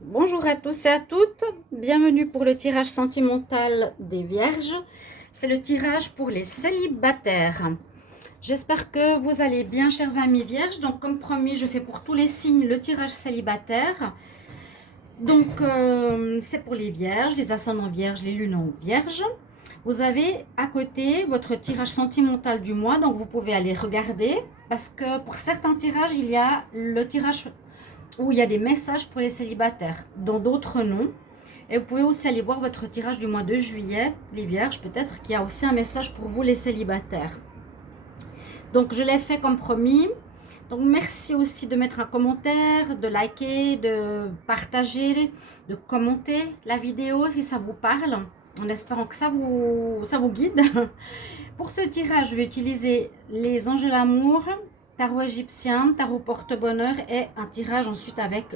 Bonjour à tous et à toutes, bienvenue pour le tirage sentimental des Vierges. C'est le tirage pour les célibataires. J'espère que vous allez bien, chers amis Vierges. Donc, comme promis, je fais pour tous les signes le tirage célibataire. Donc, c'est pour les Vierges, les ascendants Vierges, les lunes en Vierge. Vous avez à côté votre tirage sentimental du mois, donc vous pouvez aller regarder. Parce que pour certains tirages, il y a le tirage où il y a des messages pour les célibataires, dans d'autres non. Et vous pouvez aussi aller voir votre tirage du mois de juillet, les Vierges, peut-être qu'il y a aussi un message pour vous les célibataires. Donc je l'ai fait comme promis. Donc merci aussi de mettre un commentaire, de liker, de partager, de commenter la vidéo si ça vous parle, en espérant que ça vous guide. Pour ce tirage, je vais utiliser les anges de l'amour, tarot égyptien, tarot porte-bonheur et un tirage ensuite avec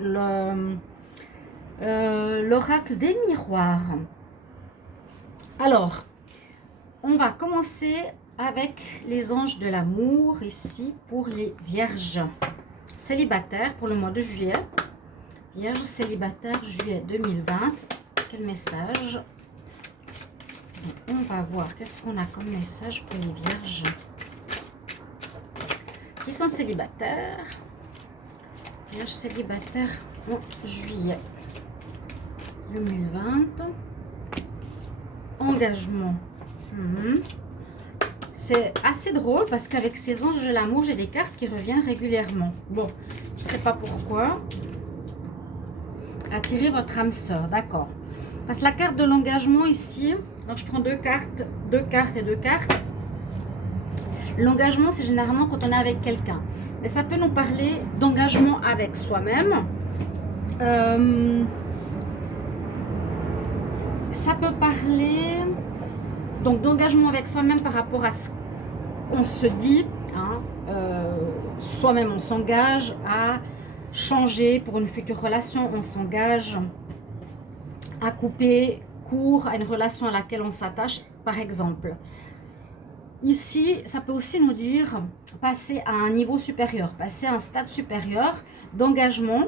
l'oracle des miroirs. Alors, on va commencer avec les anges de l'amour ici pour les vierges célibataires pour le mois de juillet. Vierges célibataires juillet 2020. Quel message? On va voir qu'est-ce qu'on a comme message pour les vierges qui sont célibataires. Vierges célibataires en juillet 2020. Engagement. C'est assez drôle parce qu'avec ces anges de l'amour, j'ai des cartes qui reviennent régulièrement. Bon, je ne sais pas pourquoi. Attirez votre âme sœur, d'accord. Parce que la carte de l'engagement ici, donc je prends deux cartes et deux cartes. L'engagement, c'est généralement quand on est avec quelqu'un. Mais ça peut nous parler d'engagement avec soi-même. Ça peut parler donc d'engagement avec soi-même par rapport à ce qu'on se dit. Soi-même, on s'engage à changer pour une future relation. On s'engage à couper court à une relation à laquelle on s'attache, par exemple. Ici, ça peut aussi nous dire passer à un niveau supérieur, passer à un stade supérieur d'engagement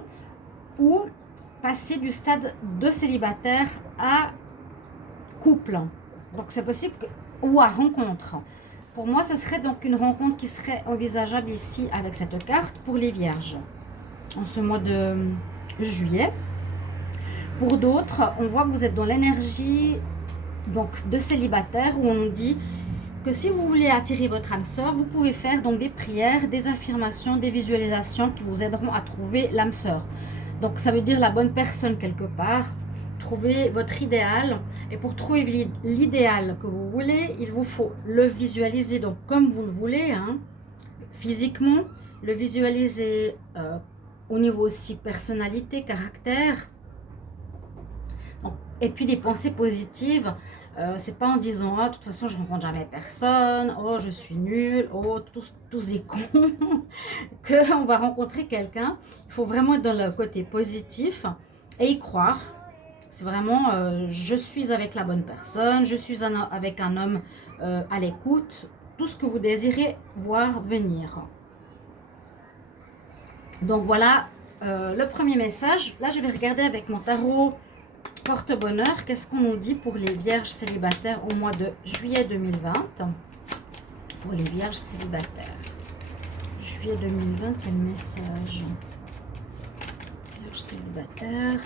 ou passer du stade de célibataire à couple. Donc c'est possible ou à rencontre. Pour moi, ce serait donc une rencontre qui serait envisageable ici avec cette carte pour les vierges en ce mois de juillet. Pour d'autres, on voit que vous êtes dans l'énergie donc de célibataire où on nous dit que si vous voulez attirer votre âme sœur, vous pouvez faire donc des prières, des affirmations, des visualisations qui vous aideront à trouver l'âme sœur. Donc ça veut dire la bonne personne quelque part, trouver votre idéal. Et pour trouver l'idéal que vous voulez, il vous faut le visualiser donc comme vous le voulez, physiquement, le visualiser au niveau aussi personnalité, caractère. Et puis des pensées positives. C'est pas en disant de toute façon je rencontre jamais personne, oh je suis nulle, oh tous des cons qu'on va rencontrer quelqu'un. Il faut vraiment être dans le côté positif et y croire. C'est vraiment je suis avec la bonne personne, je suis avec un homme à l'écoute, tout ce que vous désirez voir venir. Donc voilà le premier message. Là je vais regarder avec mon tarot porte-bonheur, qu'est-ce qu'on nous dit pour les vierges célibataires au mois de juillet 2020? Pour les vierges célibataires. Juillet 2020, quel message? Vierges célibataires.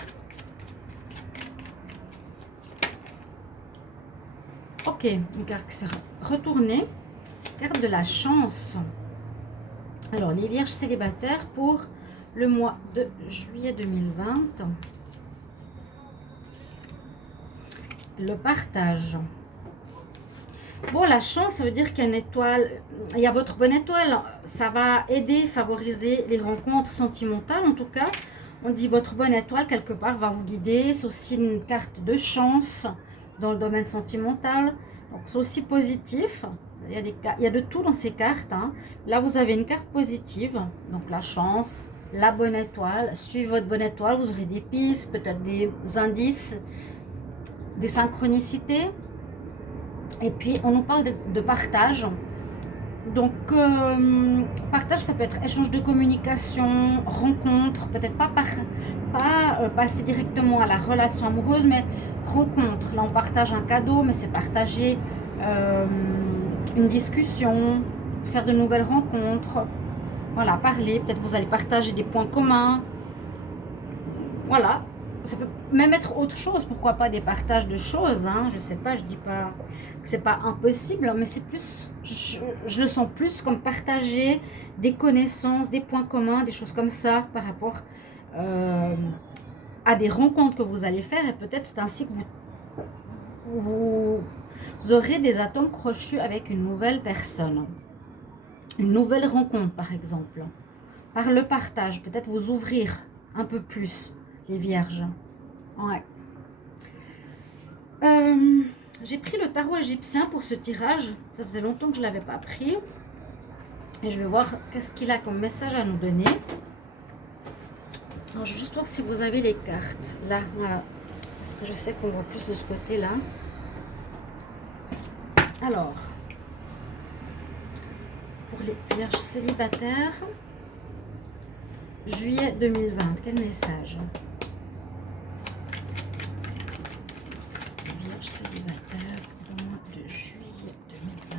Ok, une carte qui s'est retournée. Carte de la chance. Alors, les vierges célibataires pour le mois de juillet 2020. Le partage. Bon, la chance, ça veut dire qu'il y a une étoile, il y a votre bonne étoile. Ça va aider, favoriser les rencontres sentimentales. En tout cas, on dit votre bonne étoile, quelque part, va vous guider. C'est aussi une carte de chance dans le domaine sentimental. Donc, c'est aussi positif. Il y a de tout dans ces cartes. Là, vous avez une carte positive. Donc, la chance, la bonne étoile. Suivez votre bonne étoile. Vous aurez des pistes, peut-être des indices, des synchronicités. Et puis on nous parle de partage. Donc, partage, ça peut être échange de communication, rencontre, peut-être pas passer directement à la relation amoureuse, mais rencontre. Là, on partage un cadeau, mais c'est partager euh, une discussion, faire de nouvelles rencontres, voilà, parler. Peut-être vous allez partager des points communs. Voilà, ça peut même être autre chose, pourquoi pas des partages de choses, hein, je sais pas, je dis pas que c'est pas impossible, mais c'est plus, je le sens plus comme partager des connaissances, des points communs, des choses comme ça par rapport euh, à des rencontres que vous allez faire et peut-être c'est ainsi que vous aurez des atomes crochus avec une nouvelle personne, une nouvelle rencontre par exemple, par le partage, peut-être vous ouvrir un peu plus les vierges. Ouais. Euh, j'ai pris le tarot égyptien pour ce tirage. Ça faisait longtemps que je ne l'avais pas pris. Et je vais voir qu'est-ce qu'il a comme message à nous donner. Alors, je vais juste voir si vous avez les cartes. Là, voilà. Parce que je sais qu'on voit plus de ce côté-là. Alors, pour les vierges célibataires, juillet 2020, quel message? Vierge célibataire pour le mois de juillet 2020.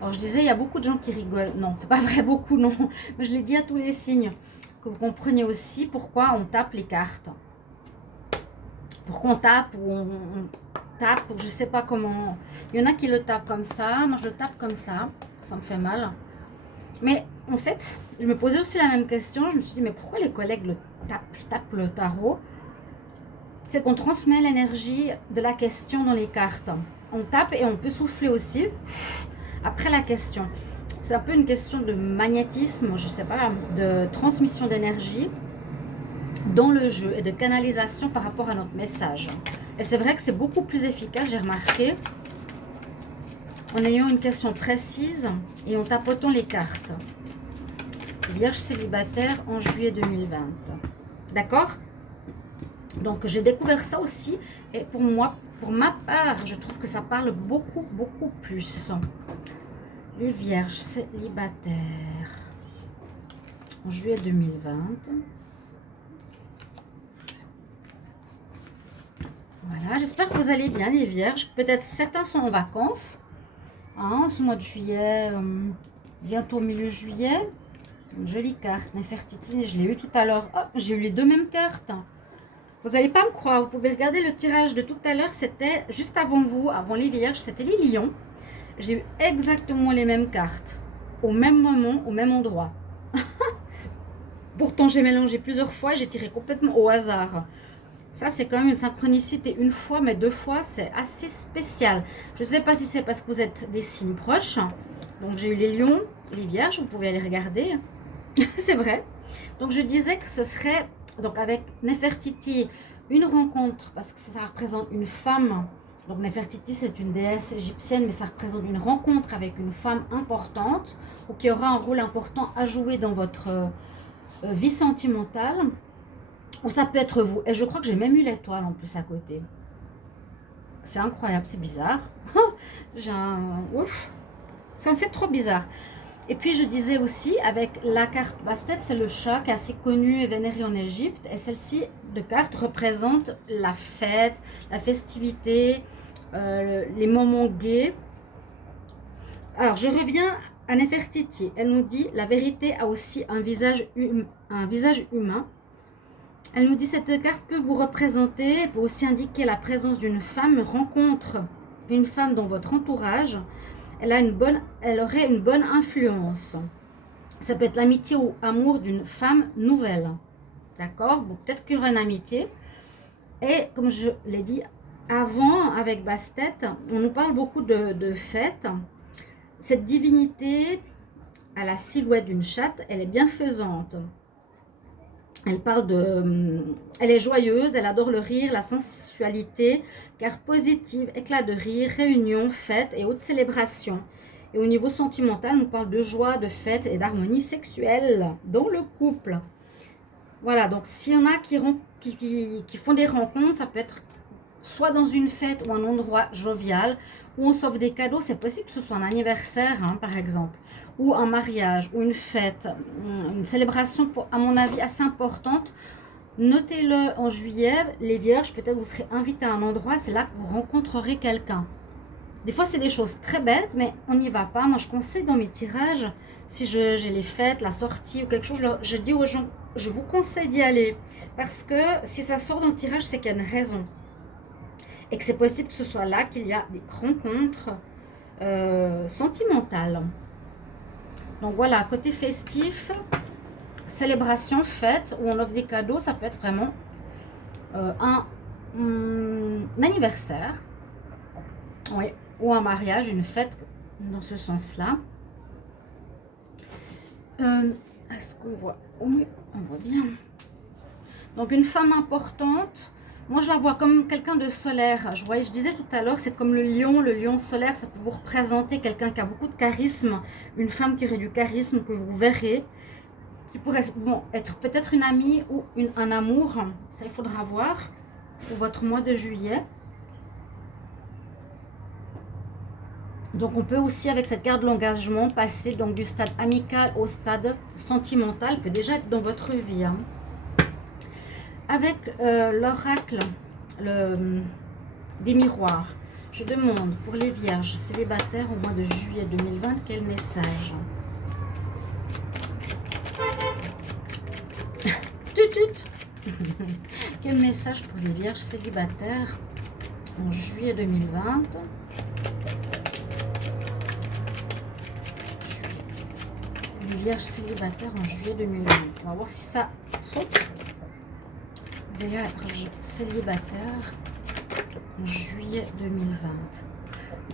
Alors je disais, il y a beaucoup de gens qui rigolent. Non, c'est pas vrai beaucoup, non. Mais je l'ai dit à tous les signes. Que vous compreniez aussi pourquoi on tape les cartes. Pourquoi on tape ou on tape, ou je sais pas comment. Il y en a qui le tapent comme ça. Moi, je le tape comme ça. Ça me fait mal. Mais en fait, je me posais aussi la même question. Je me suis dit, mais pourquoi les collègues le tapent le tarot? C'est qu'on transmet l'énergie de la question dans les cartes. On tape et on peut souffler aussi après la question. C'est un peu une question de magnétisme, je sais pas, de transmission d'énergie dans le jeu et de canalisation par rapport à notre message. Et c'est vrai que c'est beaucoup plus efficace, j'ai remarqué, en ayant une question précise et en tapotant les cartes. Vierge célibataire en juillet 2020. D'accord? Donc j'ai découvert ça aussi et pour moi, pour ma part, je trouve que ça parle beaucoup, beaucoup plus. Les vierges célibataires en juillet 2020. Voilà, j'espère que vous allez bien les vierges. Peut-être certains sont en vacances. Hein, ce mois de juillet, bientôt milieu juillet. Une jolie carte, Nefertiti, je l'ai eu tout à l'heure. Oh, j'ai eu les deux mêmes cartes. Vous n'allez pas me croire, vous pouvez regarder le tirage de tout à l'heure, c'était juste avant vous, avant les vierges, c'était les lions. J'ai eu exactement les mêmes cartes, au même moment, au même endroit. Pourtant, j'ai mélangé plusieurs fois et j'ai tiré complètement au hasard. Ça, c'est quand même une synchronicité une fois, mais deux fois, c'est assez spécial. Je ne sais pas si c'est parce que vous êtes des signes proches. Donc, j'ai eu les lions, les vierges, vous pouvez aller regarder. C'est vrai. Donc, je disais que ce serait, donc avec Nefertiti, une rencontre, parce que ça représente une femme. Donc, Nefertiti, c'est une déesse égyptienne, mais ça représente une rencontre avec une femme importante, ou qui aura un rôle important à jouer dans votre vie sentimentale. Ou ça peut être vous. Et je crois que j'ai même eu l'étoile en plus à côté. C'est incroyable, c'est bizarre. J'ai un... Ouf, ça me fait trop bizarre. Et puis je disais aussi, avec la carte Bastet, c'est le chat qui est assez connu et vénéré en Égypte. Et celle-ci de carte représente la fête, la festivité, les moments gais. Alors je reviens à Nefertiti. Elle nous dit, la vérité a aussi un visage humain. Elle nous dit, cette carte peut vous représenter, peut aussi indiquer la présence d'une femme, rencontre d'une femme dans votre entourage. Elle aurait une bonne influence. Ça peut être l'amitié ou amour d'une femme nouvelle. D'accord? Bon, peut-être qu'il y aura une amitié. Et comme je l'ai dit avant avec Bastet, on nous parle beaucoup de fêtes. Cette divinité à la silhouette d'une chatte, elle est bienfaisante. Elle est joyeuse, elle adore le rire, la sensualité, car positive, éclat de rire, réunion, fête et haute célébration. Et au niveau sentimental, on parle de joie, de fête et d'harmonie sexuelle dans le couple. Voilà, donc s'il y en a qui font des rencontres, ça peut être soit dans une fête ou un endroit jovial, où on s'offre des cadeaux. C'est possible que ce soit un anniversaire, hein, par exemple, ou un mariage, ou une fête, une célébration, à mon avis, assez importante. Notez-le en juillet, les vierges, peut-être vous serez invités à un endroit, c'est là que vous rencontrerez quelqu'un. Des fois, c'est des choses très bêtes, mais on n'y va pas. Moi, je conseille dans mes tirages, si j'ai les fêtes, la sortie ou quelque chose, je dis aux gens, je vous conseille d'y aller. Parce que si ça sort dans le tirage, c'est qu'il y a une raison. Et que c'est possible que ce soit là qu'il y a des rencontres sentimentales. Donc voilà, côté festif, célébration, fête, où on offre des cadeaux, ça peut être vraiment un anniversaire. Oui, ou un mariage, une fête dans ce sens-là. Est-ce qu'on voit? Oui, on voit bien. Donc une femme importante, moi je la vois comme quelqu'un de solaire. Je disais tout à l'heure, c'est comme le lion solaire, ça peut vous représenter quelqu'un qui a beaucoup de charisme, une femme qui aurait du charisme que vous verrez, qui pourrait être peut-être une amie ou un amour, ça il faudra voir, pour votre mois de juillet. Donc on peut aussi avec cette carte de l'engagement passer donc du stade amical au stade sentimental, peut déjà être dans votre vie. Hein. Avec l'oracle des miroirs, je demande pour les vierges célibataires au mois de juillet 2020 quel message. Quel message pour les vierges célibataires en juillet 2020. Les vierges célibataires en juillet 2020. On va voir si ça saute. Vierge célibataire en juillet 2020.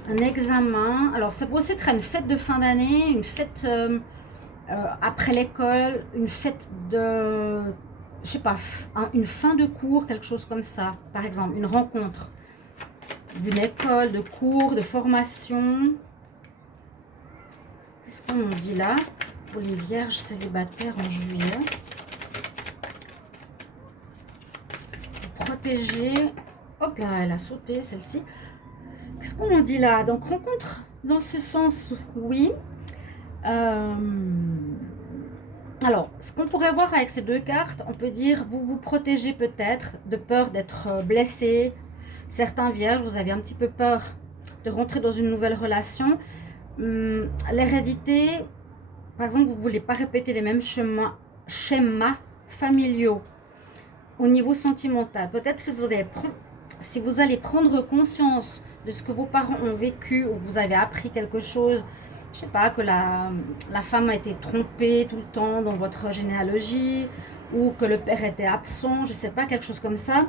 Un examen. Alors, ça peut aussi être une fête de fin d'année, une fête après l'école, une fête de, je sais pas, une fin de cours, quelque chose comme ça. Par exemple, une rencontre d'une école, de cours, de formation. Qu'est-ce qu'on nous dit là pour les vierges célibataires en juillet? Protéger. Hop là, elle a sauté celle-ci. Qu'est-ce qu'on nous dit là? Donc rencontre dans ce sens, oui. Alors, ce qu'on pourrait voir avec ces deux cartes, on peut dire vous vous protégez peut-être de peur d'être blessé. Certains vierges, vous avez un petit peu peur de rentrer dans une nouvelle relation. L'hérédité, par exemple, vous ne voulez pas répéter les mêmes schémas familiaux. Au niveau sentimental, peut-être que si vous allez prendre conscience de ce que vos parents ont vécu ou vous avez appris quelque chose, je sais pas, que la femme a été trompée tout le temps dans votre généalogie ou que le père était absent, je sais pas, quelque chose comme ça.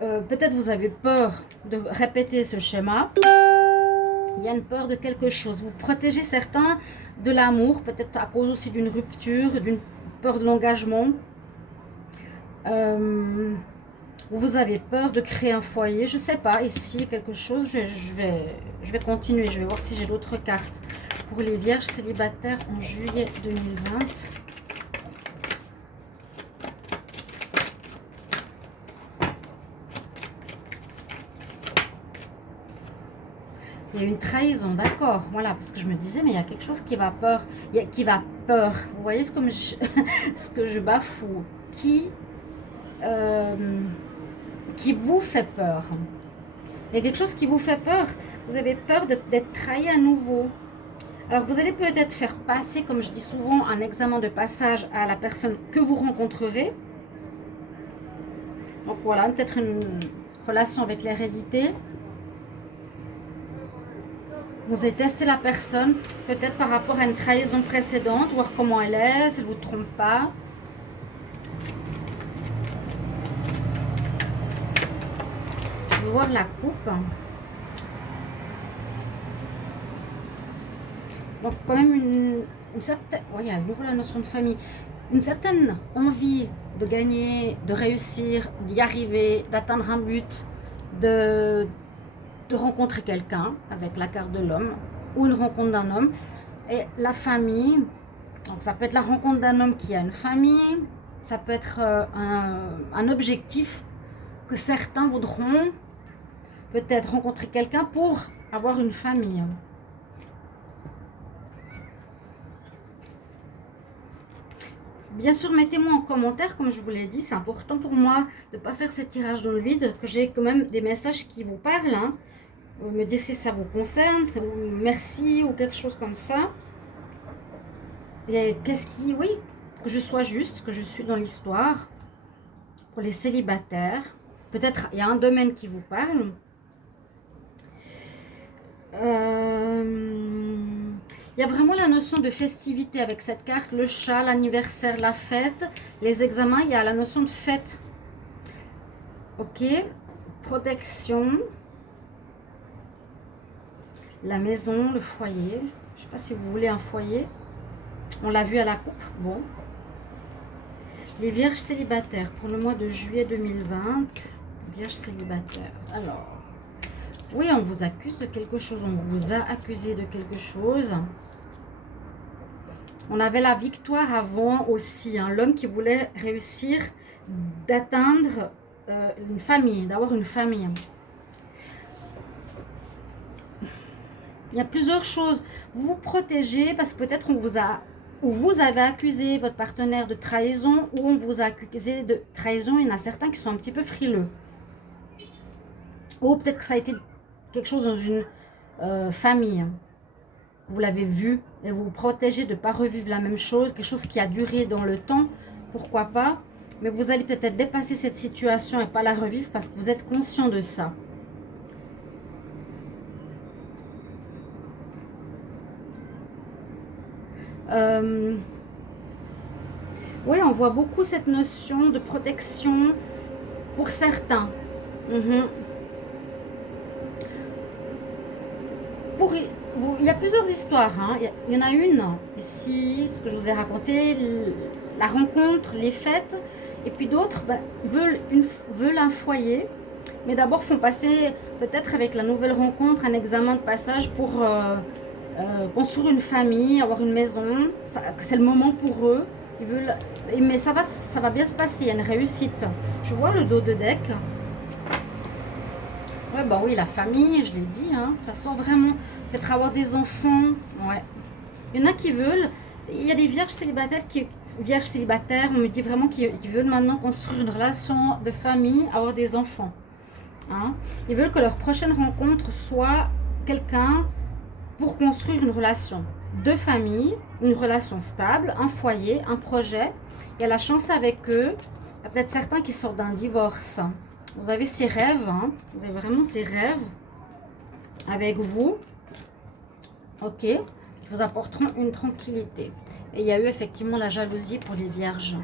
Peut-être vous avez peur de répéter ce schéma. Il y a une peur de quelque chose. Vous protégez certains de l'amour, peut-être à cause aussi d'une rupture, d'une peur de l'engagement. Vous avez peur de créer un foyer, je sais pas, ici quelque chose, je vais continuer, je vais voir si j'ai d'autres cartes. Pour les vierges célibataires en juillet 2020. Il y a une trahison, d'accord, voilà, parce que je me disais, mais il y a quelque chose qui va peur, vous voyez ce que je bafoue, qui vous fait peur. Il y a quelque chose qui vous fait peur. Vous avez peur d'être trahi à nouveau. Alors, vous allez peut-être faire passer, comme je dis souvent, un examen de passage à la personne que vous rencontrerez. Donc, voilà, peut-être une relation avec l'hérédité. Vous allez tester la personne, peut-être par rapport à une trahison précédente, voir comment elle est, si elle ne vous trompe pas. Je vais voir la coupe. Donc quand même une certaine, il y a nouveau la notion de famille, une certaine envie de gagner, de réussir, d'y arriver, d'atteindre un but, de rencontrer quelqu'un avec la carte de l'homme ou une rencontre d'un homme. Et la famille, donc ça peut être la rencontre d'un homme qui a une famille, ça peut être un objectif que certains voudront peut-être rencontrer quelqu'un pour avoir une famille. Bien sûr, mettez-moi en commentaire, comme je vous l'ai dit, c'est important pour moi de ne pas faire ce tirage dans le vide, que j'ai quand même des messages qui vous parlent, hein. Me dire si ça vous concerne, merci ou quelque chose comme ça. Et qu'est-ce qui, oui, que je sois juste, que je suis dans l'histoire. Pour les célibataires, peut-être il y a un domaine qui vous parle. Il y a vraiment la notion de festivité avec cette carte, le chat, l'anniversaire, la fête, les examens, il y a la notion de fête. Ok, protection, la maison, le foyer. Je ne sais pas si vous voulez un foyer. On l'a vu à la coupe. Bon. Les vierges célibataires pour le mois de juillet 2020. Vierges célibataires. Alors, oui, on vous accuse de quelque chose. On vous a accusé de quelque chose. On avait la victoire avant aussi. Hein, l'homme qui voulait réussir d'atteindre une famille, d'avoir une famille. Il y a plusieurs choses. Vous vous protégez parce que peut-être on vous a, ou vous avez accusé votre partenaire de trahison, ou on vous a accusé de trahison. Il y en a certains qui sont un petit peu frileux. Ou peut-être que ça a été quelque chose dans une famille. Vous l'avez vu et vous vous protégez de ne pas revivre la même chose, quelque chose qui a duré dans le temps, pourquoi pas. Mais vous allez peut-être dépasser cette situation et pas la revivre parce que vous êtes conscient de ça. Oui, on voit beaucoup cette notion de protection pour certains. Il y a plusieurs histoires. Hein. Il y en a une ici, ce que je vous ai raconté, la rencontre, les fêtes. Et puis d'autres veulent un foyer, mais d'abord font passer peut-être avec la nouvelle rencontre un examen de passage pour construire une famille, avoir une maison. C'est le moment pour eux. Ils veulent, mais ça va bien se passer, il y a une réussite. Je vois le dos de deck. Ouais, bah oui, la famille, je l'ai dit, hein, ça sort vraiment. Peut-être avoir des enfants, ouais. Il y en a qui veulent, il y a des vierges célibataires, on me dit vraiment qu'ils veulent maintenant construire une relation de famille, avoir des enfants. Hein. Ils veulent que leur prochaine rencontre soit quelqu'un pour construire une relation de famille, une relation stable, un foyer, un projet. Il y a la chance avec eux. Il y a peut-être certains qui sortent d'un divorce. Vous avez ces rêves, hein. Vous avez vraiment ces rêves avec vous, ok, qui vous apporteront une tranquillité. Et il y a eu effectivement la jalousie pour les vierges.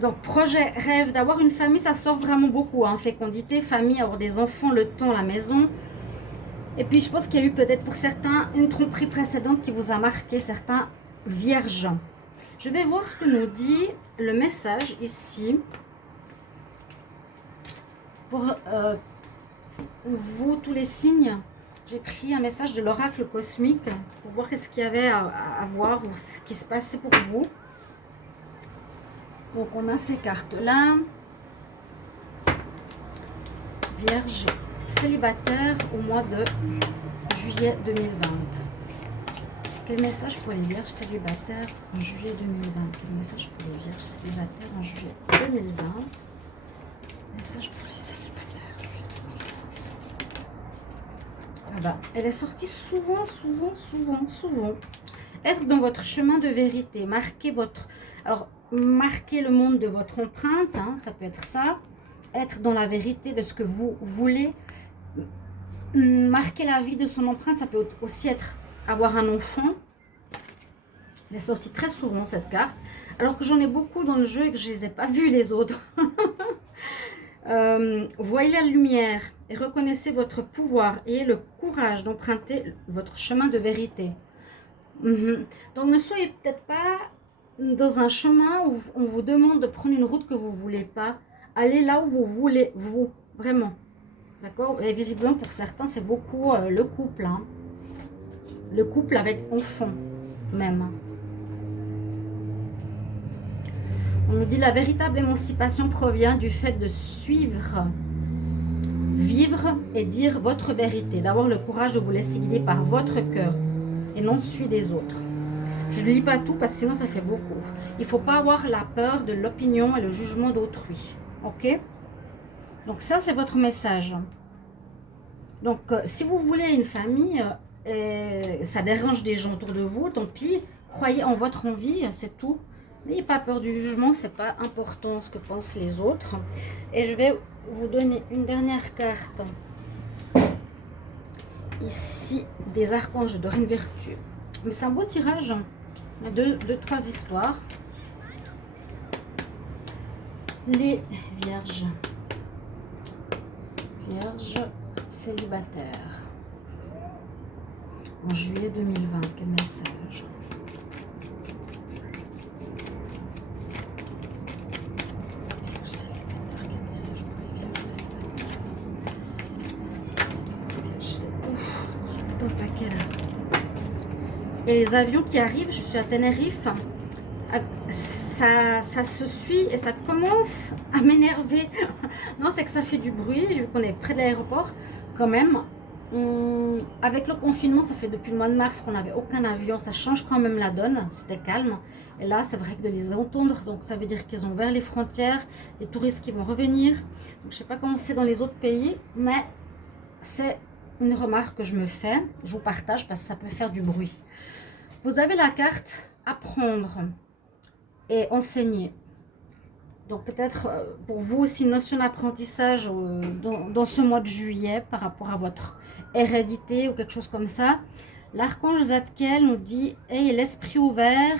Donc, projet, rêve d'avoir une famille, ça sort vraiment beaucoup. Hein. Fécondité, famille, avoir des enfants, le temps, la maison. Et puis, je pense qu'il y a eu peut-être pour certains une tromperie précédente qui vous a marqué, certains vierges. Je vais voir ce que nous dit le message ici pour vous, tous les signes. J'ai pris un message de l'oracle cosmique pour voir ce qu'il y avait à voir ou ce qui se passait pour vous. Donc, on a ces cartes-là. Vierge célibataire au mois de juillet 2020. Quel message pour les vierges célibataires en juillet 2020? Quel message pour les vierges célibataires en juillet 2020? Message pour les célibataires en juillet 2020. Ah bah, elle est sortie souvent. Être dans votre chemin de vérité. Marquer votre... Alors, marquer le monde de votre empreinte, hein, ça peut être ça. Être dans la vérité de ce que vous voulez. Marquer la vie de son empreinte, ça peut aussi être avoir un enfant. Elle est sortie très souvent cette carte, alors que j'en ai beaucoup dans le jeu et que je ne les ai pas vus les autres. Voyez la lumière et reconnaissez votre pouvoir. Ayez le courage d'emprunter votre chemin de vérité. Donc ne soyez peut-être pas dans un chemin où on vous demande de prendre une route que vous ne voulez pas. Allez là où vous voulez, vous, vraiment. D'accord? Et visiblement pour certains c'est beaucoup le couple. Hein. Le couple avec enfant même. On nous dit la véritable émancipation provient du fait de suivre, vivre et dire votre vérité. D'avoir le courage de vous laisser guider par votre cœur et non celui des autres. Je ne lis pas tout parce que sinon ça fait beaucoup. Il ne faut pas avoir la peur de l'opinion et le jugement d'autrui. Ok? Donc ça, c'est votre message. Donc, si vous voulez une famille, ça dérange des gens autour de vous, tant pis. Croyez en votre envie, c'est tout. N'ayez pas peur du jugement, c'est pas important ce que pensent les autres. Et je vais vous donner une dernière carte. Ici, des archanges de Reine Vertueux. Mais c'est un beau tirage. Il y a deux, trois histoires. Les vierges. Vierges célibataires. En juillet 2020, quel message? Vierges célibataires, quel message pour les vierges célibataires? Ouf, je vais un paquet là. Et les avions qui arrivent, je suis à Tenerife. Ça se suit et ça commence à m'énerver. Non, c'est que ça fait du bruit, vu qu'on est près de l'aéroport. Quand même, avec le confinement, ça fait depuis le mois de mars qu'on n'avait aucun avion. Ça change quand même la donne, c'était calme. Et là, c'est vrai que de les entendre, donc ça veut dire qu'ils ont ouvert les frontières, les touristes qui vont revenir. Donc, je ne sais pas comment c'est dans les autres pays, mais c'est une remarque que je me fais. Je vous partage parce que ça peut faire du bruit. Vous avez la carte apprendre et enseigner. Donc peut-être pour vous aussi une notion d'apprentissage dans ce mois de juillet par rapport à votre hérédité ou quelque chose comme ça. L'archange Zadkiel nous dit « Ayez l'esprit ouvert,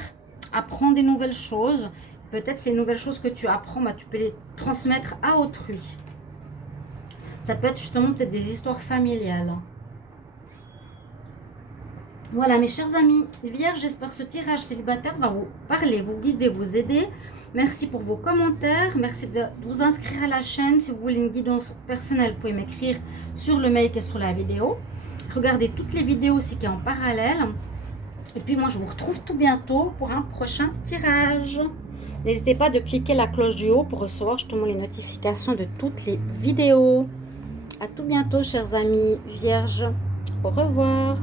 apprends des nouvelles choses. Peut-être ces nouvelles choses que tu apprends, tu peux les transmettre à autrui. » Ça peut être justement peut-être des histoires familiales. Voilà mes chers amis vierges, j'espère que ce tirage célibataire va vous parler, vous guider, vous aider. Merci pour vos commentaires, merci de vous inscrire à la chaîne. Si vous voulez une guidance personnelle, vous pouvez m'écrire sur le mail qui est sur la vidéo. Regardez toutes les vidéos aussi qui sont en parallèle. Et puis moi je vous retrouve tout bientôt pour un prochain tirage. N'hésitez pas de cliquer la cloche du haut pour recevoir justement les notifications de toutes les vidéos. À tout bientôt chers amis vierges, au revoir.